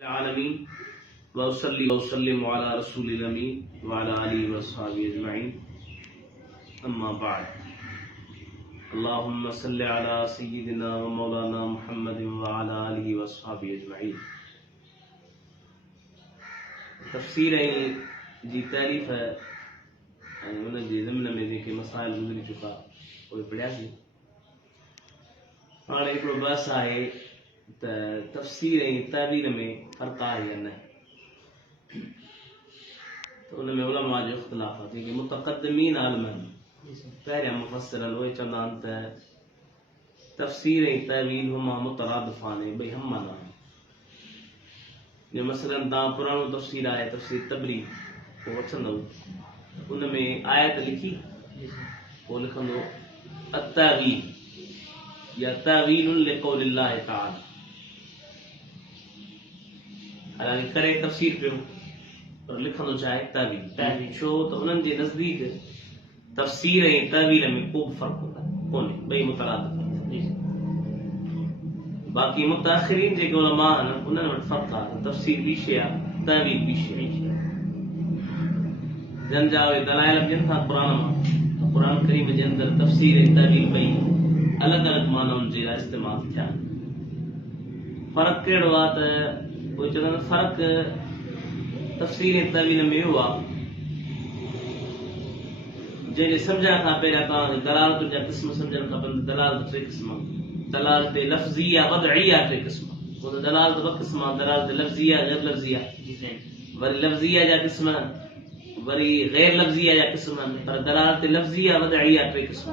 العالمين وأصلي وأسلم على رسول الأمين وعلى آله وصحبه أجمعين أما بعد اللهم صل على سيدنا ومولانا محمد وعلى آله وصحبه أجمعين تفسير जी तारीफ़ ऐं उन जे ज़िम्न में जेके मसाइल गुज़री चुका उहे पढ़ियासीं। हाणे हिकिड़ो बहस आहे त तफ़सीर ऐं तावीर में फ़र्क़ु आहे या न, त उन में उलमा जो इख़्तिलाफ़ आहे। जेके मुतक़द्दिमीन आलिम आहिनि पहिरियां मुफ़स्सिरन उहे चवंदा आहिनि त तफ़सीर ऐं तावील हुमा मुतरादिफ़ान आहिनि, ॿई हम माना आहिनि। जो मसलन तव्हां पुराणो तफ़सीर आहे तफ़सीर तबरी पोइ वठंदव, उन में आयत लिखी पोइ लिखंदो अत्तावील या तावीलुन लिक़ौलिल्लाहि तआला, हालांकि करे तफ़सीर पियो पर लिखंदो छा आहे तावील। छो त उन्हनि जे नज़दीक तफ़सीर ऐं तावील में को बि फ़र्क़ु कोन्हे, ॿई मुतरादिफ़। बाक़ी मुताख़िरीन जेके उलमा आहिनि उन्हनि वटि फ़र्क़ु आहे, तफ़सीर ॿी शइ आहे, तावील ॿी शइ आहे। जन जा उहे दलाइल ॾियनि था क़ुरान मां, त क़ुरान करीम जे अंदरि तफ़सीर ऐं तावील ॿई अलॻि अलॻि मानाउनि जे लाइ इस्तेमालु थिया आहिनि। फ़र्क़ु कहिड़ो आहे त उहे चवंदा आहिनि फ़र्क़ु तफ़सीर ऐं तावील में इहो आहे जंहिंजे सम्झण खां पहिरियां तव्हांखे दलालतुनि जा क़िस्म सम्झणु खपनि। दलालत टे क़िस्म, दलालत लफ़्ज़िया वदइया टे क़िस्म। दलालत ॿ क़िस्म आहे, दलालत लफ़्ज़िया गैर लफ़्ज़िया, वरी लफ़्ज़िया जा क़िस्म वरी गैर लफ़्ज़िया जा क़िस्म आहिनि। पर दलालत लफ़्ज़िया वदइया टे क़िस्म,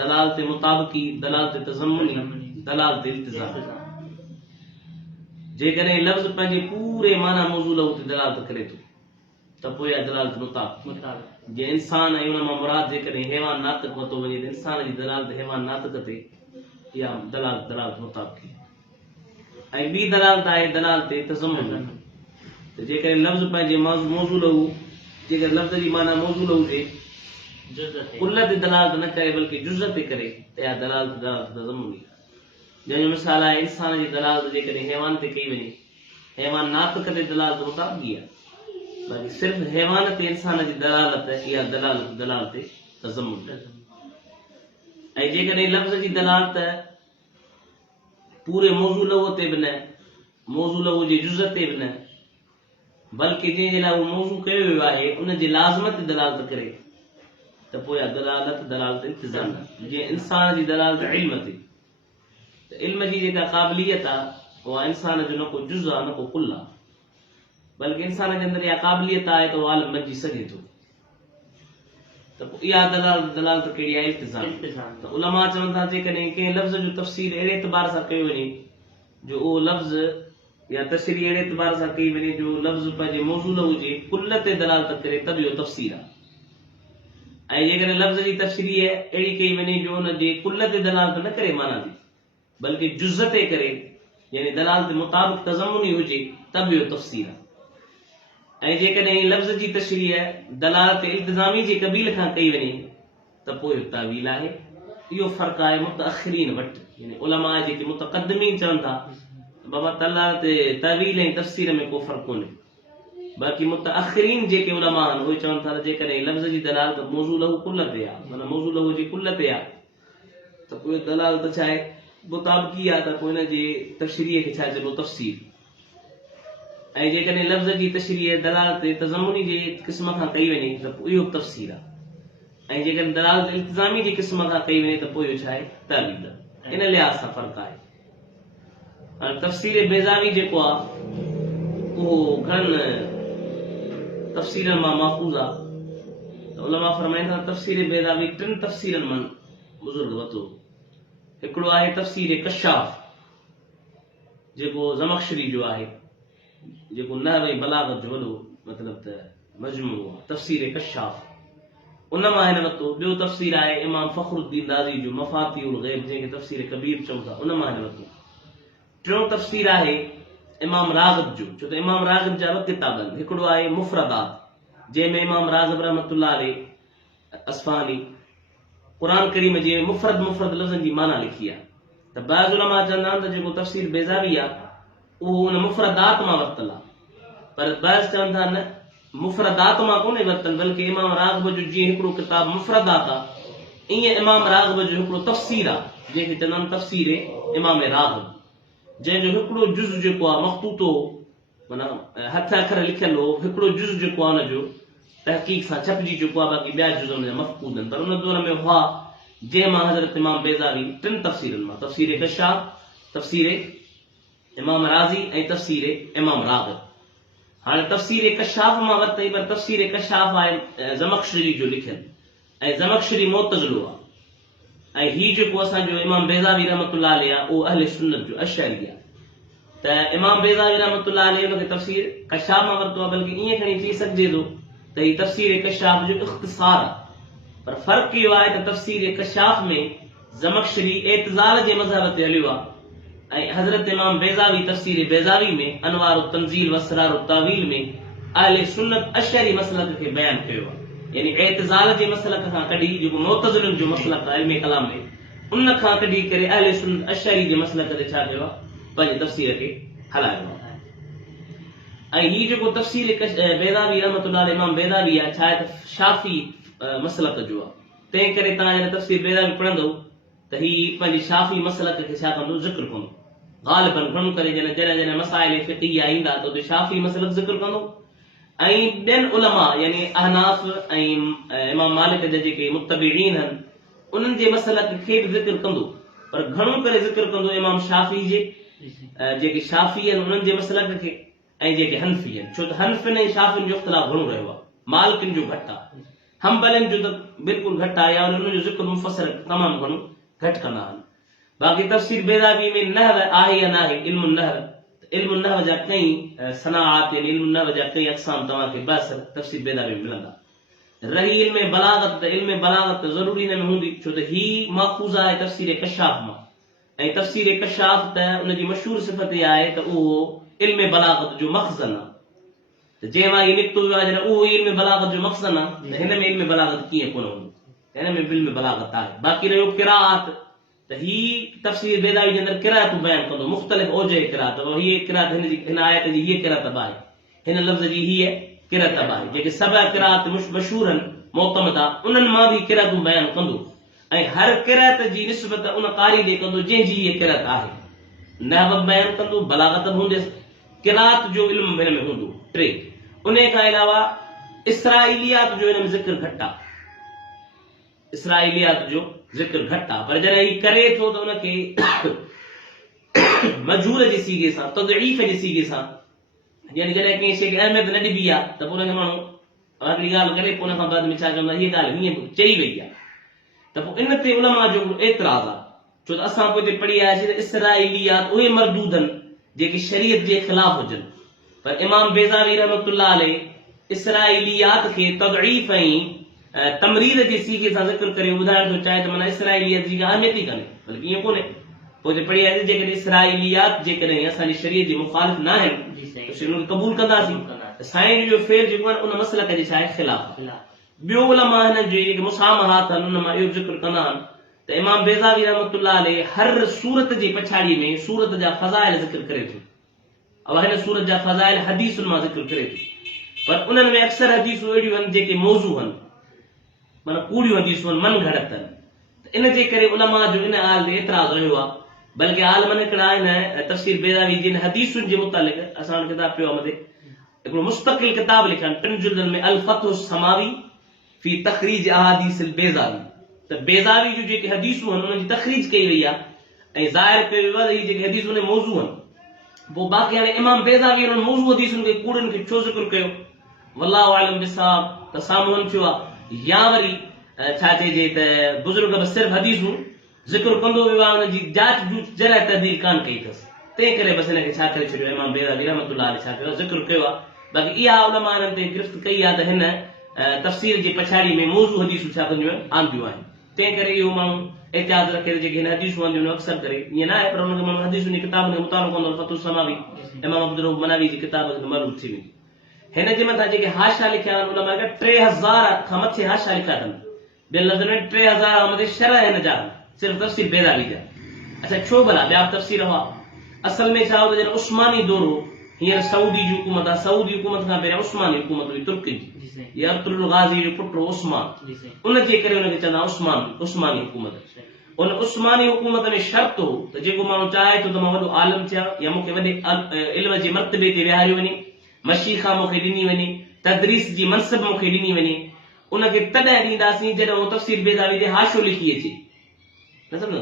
दलालत मुताबिकी, दलालत तज़म्मुनी, दलालत इल्तिज़ामी। जेकॾहिं लफ़्ज़ पंहिंजे पूरे माना मौज़ूअ ते दलालत करे थो त पोइ आहे दलालत मुताबिक। जे इंसान ऐं उन मां मुराद जेकॾहिं हैवान नातिक़ वरितो वञे त इंसान जी दलालत हैवान नातिक़ ते इहा दलालत मुताबिकी। ऐं ॿी दलालत आहे दलालत तज़म्मुनी, त जेकॾहिं लफ़्ज़ पंहिंजे मौज़ूअ हू, जेकर लफ़्ज़ जी माना मौज़ूअ हुजे कुल ते दलालत न करे बल्कि जुज़ ते करे त इहा दलालत तज़म्मुनी। जंहिंजो मिसाल आहे इंसान जी दलालत जेकॾहिं हैवान ते कई वञे, हैवान नातिक़ ते दलालत मुताबिकी आहे, बाक़ी सिर्फ़ हैवान ते इंसान जी दलालत इहा दलालत तज़म्मुनी। ऐं जेकॾहिं लफ़्ज़ जी दलालत पूरे मौज़ूअ ते बि न, मौज़ूअ जे जुज़ ते बि न, बल्कि जंहिंजे लाइ उहो मौज़ू कयो वियो आहे उन जे लाज़िमत ते दलालत करे त पोइ इहा दलालत इल्तिज़ामी। जीअं इंसान जी दलालत इल्म ते, त इल्म जी जेका क़ाबिलियत आहे उहा इंसान जो न को जुज़ आहे न को कुल आहे, बल्कि इंसान जे अंदरि इहा क़ाबिलियत आहे त उहो आलिम बणिजी सघे थो। त इहा दलालत कहिड़ी आहे? इल्तिज़ाम। त उलमा चवनि था जेकॾहिं कंहिं लफ़्ज़ जो तफ़सीर अहिड़े एतबार सां कयो वञे जो उहो लफ़्ज़ या तशरीह अहिड़े एतबार सां कई वञे जो लफ़्ज़ पंहिंजे मौज़ूअ हुजे, कुल ते दलालत करे, तब इहो तफ़सीर आहे। ऐं जेकॾहिं लफ़्ज़ जी तशरीह अहिड़ी कई वञे जो उन जे कुल ते दलालत न करे माना थी, बल्कि जुज़ ते करे, यानी दलालत मुताबिक तज़म्मुनी हुजे, तब इहो तफ़सीर आहे। ऐं जेकॾहिं लफ़्ज़ जी तशरीह दलालत इल्तिज़ामी जे क़बील खां कई वञे त पोइ इहो तावील आहे। इहो फ़र्क़ु आहे मुतअख़िरीन वटि, यानी उलमा जेके मुतक़द्दिमीन चवनि था बाबा दलालत तावील ऐं तफ़सीर में को फ़र्क़ु कोन्हे। बाक़ी मुतअख़िरीन जेके उलमा आहिनि उहे चवनि था त जेकॾहिं लफ़्ज़ जी दलालत मौज़ूअ कुल ते आहे, माना मौज़ूअ हुजे कुल ते आहे, त पोइ दलालत छा आहे? मुताबिकी आहे, त पोइ हिन जे तशरीह खे छा चइबो? तफ़सीर। ऐं जेकॾहिं लफ़्ज़ जी तशरीह दलालत तज़म्मुनी जे क़िस्म खां कई वञे त पोइ इहो तफ़सीर आहे। ऐं जेकॾहिं दलालत इल्तिज़ामी जे क़िस्म खां कई वञे त पोइ इहो छा आहे? तावील। इन लिहाज़ सां फ़र्क़ु आहे। हाणे तफ़सीर बेज़ावी जेको आहे उहो घणनि तफ़सीरनि मां महफ़ूज़ आहे। त उलमा फरमाइनि था तफ़सीर बेज़ावी टिनि तफ़सीरनि मां बुज़ुर्ग वरितो। हिकिड़ो आहे तफ़सीर कशाफ जेको ज़मख़शरी जो आहे, जेको नहव ऐं बलागत जो वॾो मतिलबु त मजमू आहे, तफ़सीर कशाफ उन मां हिन वरितो। ॿियो तफ़सीर आहे इमाम फ़खरुद्दीन राज़ी जो मफ़ातिहुल ग़ैब, जंहिंखे तफ़सीर कबीर चऊं था, उन मां हिन वरितो। टियों तफ़सीर आहे इमाम राग़िब जो, छो त इमाम राग़िब जा ॿ किताब आहिनि। हिकिड़ो आहे मुफ़रदात, जंहिंमें इमाम राग़िब रहमतुल्लाह अलैह अस्फ़हानी क़ुरान करीम जे मुफ़रद लफ़्ज़नि जी माना लिखी आहे। त बाज़ उलमा चवंदा आहिनि त जेको तफ़सीर बेज़ावी आहे उहो उन मुफ़रदात मां वरितल आहे, पर बहस चवनि था न मुफ़रदात मां कोन्हे वरितल, बल्कि इमाम राग़िब जो जीअं हिकिड़ो किताब मुफ़रदात आहे, ईअं इमाम राग़िब जो हिकिड़ो तफ़सीर आहे जंहिंखे चवंदा आहिनि तफ़सीर इमाम राग़िब, जंहिंजो हिकिड़ो जुज़ जेको आहे मख़तूतो माना हथ अखर लिखियल हो, हिकिड़ो जुज़ जेको आहे हुनजो तहक़ीक़ सां छपिजी चुको आहे, बाक़ी ॿिया जुज़ हुनजा मफ़क़ूद आहिनि। पर उन दौर में हुआ जंहिं मां हज़रत इमाम बेज़ावी टिनि तफ़सीरनि मां, तफ़सीर कशाफ, तफ़सीर इमाम राज़ी ऐं तफ़सीर इमाम राग़िब। हाणे तफ़सीर कशाफ मां वरितई, पर तफ़सीर कशाफ आहे ज़मख़शरी जो लिखियल, ऐं ज़मख़शरी मोतज़िलो आहे, ऐं हीउ जेको असांजो इमाम बेज़ावी रहमतुल्लाह अलैह आहे उहो अहले सुन्नत जो अशअरी आहे। त इमाम बेज़ावी रहमतुल्लाह अलैह हुनखे तफ़सीर कशाफ मां वरितो आहे, बल्कि ईअं खणी चई सघिजे थो त हीउ तफ़सीर कशाफ जो इख़्तिसार आहे। पर फ़र्क़ु इहो आहे त तफ़सीर कशाफ में ज़मख़शरी एतिज़ाल जे मज़हब ते हलियो आहे, ऐं हज़रत इमाम बेज़ावी तफ़सीर बेज़ावी में अनवार तंज़ील व असरार तावील में अहले सुन्नत अशअरी मसलक खे बयानु कयो आहे, यानी एतिज़ाल जे मसलक खां कढी जेको मुतज़िलनि जो मसलक आहे इल्म कलाम में, उन खां कढी करे अहले सुन्नत अशअरी जे मसलक ते छा कयो आहे, पंहिंजे तफ़सीर खे हलायो आहे। ऐं हीउ जेको तफ़सीर बेज़ावी रहमतुल्लाह अलैह इमाम बेज़ावी आहे, छा आहे त शाफ़ी मसलक जो आहे, तंहिं करे तव्हां जॾहिं तफ़सीर बेज़ावी पढ़ंदो त हीउ पंहिंजी शाफ़ी मसलक खे छा कंदो, ज़िक्र कंदो। ग़ालिबन घणो करे जॾहिं जॾहिं मसाइल फ़िक़हिया ईंदा त उते शाफ़ी मसलक ज़िक्र कंदो, ऐं ॿियनि उलमा यानी अहनाफ ऐं इमाम मालिक जा जेके मुत्तबिईन आहिनि उन्हनि जे मसलक खे बि ज़िक्र कंदो, पर घणो करे ज़िक्र कंदो इमाम शाफ़ी जे जेके शाफ़ी आहिनि उन्हनि जे मसलक खे, ऐं जेके हनफ़ी आहिनि, छो त हनफ़ियुनि ऐं शाफ़ियुनि जो इख़्तिलाफ़ घणो रहियो आहे, मालिकियुनि जो घटि आहे, हंबलियुनि जो त बिल्कुलु घटि आहे, या उन्हनि जो ज़िक्र मुफ़सर तमामु घणो घटि कंदा आहिनि। बाक़ी तफ़सीर बेज़ावी में नहव आहे या न आहे, इल्मु नहव जा कई सनाआत यानी इल्मु नहव जा कई अक़साम तव्हांखे बस तफ़सीर बेज़ावी में मिलंदा। रही इल्म बलागत, त इल्म बलागत ज़रूरी न हूंदी, छो त ही माख़ूज़ आहे तफ़सीर कशाफ मां, ऐं तफ़सीर कशाफ त उनजी मशहूर सिफ़त इहा आहे त उहो इल्म बलागत जो मख़ज़न आहे, त जंहिं मां इहो निकितो वियो आहे जॾहिं उहो इल्म बलागत जो मक़सद आहे, त हिन में इल्म बलागत कीअं कोन हूंदो, हिन में इल्म बलागत आहे। बाक़ी रहियो क़िराअत, त ही तफ़सीर बेज़ावी जे अंदरि क़िराअतूं बयानु कंदो, मुख़्तलिफ़ ओजे क़िराअत, हीअ क़िराअत हिन आयत जी हीअ क़िराअत आहे, हिन लफ़्ज़ जी हीअ क़िराअत आहे, जेके सभ क़िराअत मशहूर आहिनि मोतमद आहे उन्हनि मां बि क़िराअतूं बयानु कंदो, ऐं हर क़िराअत जी निस्बत उन कारी ॾे कंदो जंहिंजी हीअ क़िराअत आहे। नहव बयानु कंदो, बलागत बि हूंदसि, क़िराअत जो इल्मु हिन में हूंदो टे। उन खां अलावा इसराइलियात जो हिन में ज़िक्र घटि आहे, इसराइलियात जो ज़िक्र घटि आहे, पर जॾहिं ही करे थो त उनखे मजहूल जे सीगे सां, तदईफ़ जे सीगे सां, यानी जॾहिं कंहिं शइ खे अहमियत न ॾिबी आहे त पोइ हुनखे माण्हू हिकिड़ी ॻाल्हि करे पोइ हुन खां बाद में छा चवंदा हीअ ॻाल्हि हीअं चई वई आहे, त पोइ इन ते उलमा जो एतिराज़ आहे, छो त असां पोइ हिते पढ़ी आयासीं त इसराइलियात उहे मरदूद आहिनि जेके शरीयत जे ख़िलाफ़ हुजनि, पर इमाम बेज़ावी रहमतुल्लाह अलैह इसराइलियात खे तदईफ़ ऐं तमरीद जे सीगे सां ज़िक्र करे ॿुधाइण थो चाहे त माना इसराइलियत जी अहमियत ई कान्हे, बल्कि ईअं कोन्हे। पोइ हिते पढ़ी आयासीं जेकॾहिं इसराइलियात जेकॾहिं असांजी शरीयत जे मुख़ालिफ़ न आहिनि त उनखे क़बूल कंदासीं, त साईं जो फेर जेको आहे उन मसलक जे छा आहे ख़िलाफ़। ॿियो उलमा हिन जे जेके मुसामहात आहिनि उन मां इहो ज़िक्र कंदा आहिनि त इमाम बेज़ावी रहमतुल्लाह अलैह हर सूरत जे पछाड़ीअ में सूरत जा फ़ज़ाइल ज़िक्र करे थो, अब हिन सूरत जा फ़ज़ाइल हदीसुनि मां ज़िक्र करे थो, पर उन्हनि में अक्सर हदीसूं अहिड़ियूं आहिनि जेके मौज़ू आहिनि, माना कूड़ियूं हदीसूं आहिनि, मन घड़त आहिनि, त इन जे करे उलमा जो इन ॻाल्हि ते एतिराज़ रहियो आहे। बल्कि आलमन हिकिड़ा आहिनि तफ़सीर बेज़ावी जिन हदीसुनि जे मुतालिक़ असां वटि किताब पियो आहे मथे हिकिड़ो मुस्तक़िल किताब लिखियनि टिनि जुल्दनि में, अल फ़तहु समावी फी तख़रीज अहादीस बेज़ावी, त बेज़ावी जूं जेके हदीसूं आहिनि उन्हनि जी तख़रीज कई वई आहे, ऐं ज़ाहिर कयो वियो आहे त हीअ जेके हदीसूं आहिनि मौज़ू आहिनि। पोइ बाक़ी हाणे इमाम बेज़ावी उन्हनि मौज़ू हदीसुनि खे कूड़नि खे छो ज़िक्र कयो, वल्लाहु आलम बिस्साब, त साम्हूं थियो आहे, या वरी छा चइजे त बुज़ुर्ग बि सिर्फ़ु हदीसूं ज़िक्र कंदो वियो आहे, हुनजी जांच जूच जराए तहदीर कान कई अथसि, तंहिं करे बसि हिनखे छा करे छॾियो इमाम बेज़ावी रहमतुल्लाह अलैह छा कयो ज़िक्र कयो आहे। बाक़ी इहा उलमा हिननि ते गिरफ़्त कई आहे त हिन तफ़सीर जे पछाड़ी में मौज़ू हदीसूं छा कंदियूं आहिनि, आंदियूं आहिनि, तंहिं करे इहो माण्हू एहतियात रखे जेके हिन हदीसूं आंदियूं आहिनि अक्सर करे ईअं न आहे, पर हुनखे माण्हू हदीसुनि जी किताबुनि खे मुतालो कंदो, फ़तहु समावी इमाम अब्दुर मनावी जी किताब मरूफ़ थी वेंदी। हिन जे मथां जेके हाशा लिखिया आहिनि उलमा 3000 खां मथे हाशा लिखिया अथनि, ॿियनि लफ़्ज़नि में 3000 खां मथे शरह हिन जा सिर्फ़ु तफ़सीर बेज़ावी जा। अच्छा छो भला ॿिया तफ़सीर हुआ, असल में छा हो त जॾहिं उस्मानी दौर हो, हींअर सऊदी जी हुकूमत आहे, सऊदी हुकूमत खां पहिरियां उस्मानी हुकूमत हुई तुर्की जी, ये अब्दुल गाज़ी जो पुटु उस्मान, उनजे करे उनखे चवंदा उस्मानी हुकूमत। उन उस्मानी हुकूमत में शर्त हो त जेको माण्हू चाहे थो त मां वॾो आलम थियां या मूंखे वॾे इल्म जे मर्तबे ते विहारियो वञे, मशीखा मूंखे ॾिनी वञे, तदरीस जी मनसब मूंखे ॾिनी वञे, उनखे तॾहिं ॾींदासीं जॾहिं उहो तफ़सीर बेदावी ते हाशो लिखी अचे। न सम्झो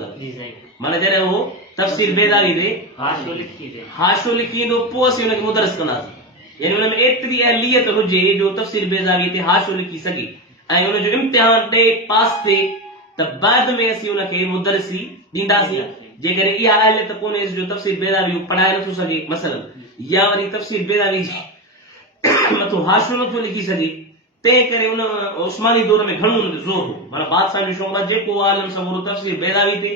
माना जॾहिं उहो तफ़सीर बेदावी ते हाशो लिखी ईंदो पोइ असीं हुनखे मुदरस कंदासीं। यानी हुन में एतिरी अहलियत हुजे जो तफ़सीर बेदावी ते हाशो लिखी सघे ऐं हुनजो इम्तिहान ॾे पास थिए त बाद में असीं हुनखे मुदरसी ॾींदासीं। जेकॾहिं इहा अहलियत कोन्हे जो तफ़सीर बेदावी पढ़ाए नथो सघे मसलन, या वरी तफ़सीर बेदावी मथो हाशो नथो लिखी सघे, तंहिं करे उन उस्मानी दौर में घणो हुनते ज़ोर हो। माना बादशाह जो शौक़ जेको आलम सभु तफ़सीर बेदावी ते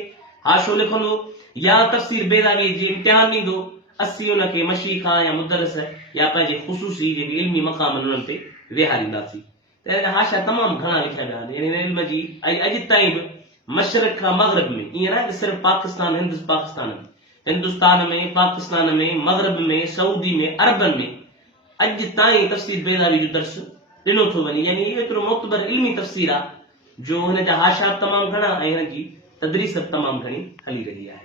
हाशो लिखंदो या तफ़सीर बेदावी जी इम्तिहान ॾींदो, असीं हुनखे मशीखा या मुदरस या पंहिंजे ख़ुसूसी जेके इल्मी मक़ाम उन्हनि ते विहारींदासीं। त हाशा तमामु घणा लिखिया विया आहिनि हिन इल्म जी। ऐं अॼु ताईं बि मशरक़ खां मग़रब में, ईअं न सिर्फ़ु पाकिस्तान हिंदुस्तान में, पाकिस्तान में, मग़रब में, सऊदी में, अरबन में अॼु ताईं तफ़सीर बेदावी जो दर्स ॾिनो थो वञे। यानी इहो एतिरो मुतबर इल्मी तफ़सीर आहे जो हिन जा हाशा तमामु घणा ऐं हिन जी तदरीस तमामु घणी हली रही आहे।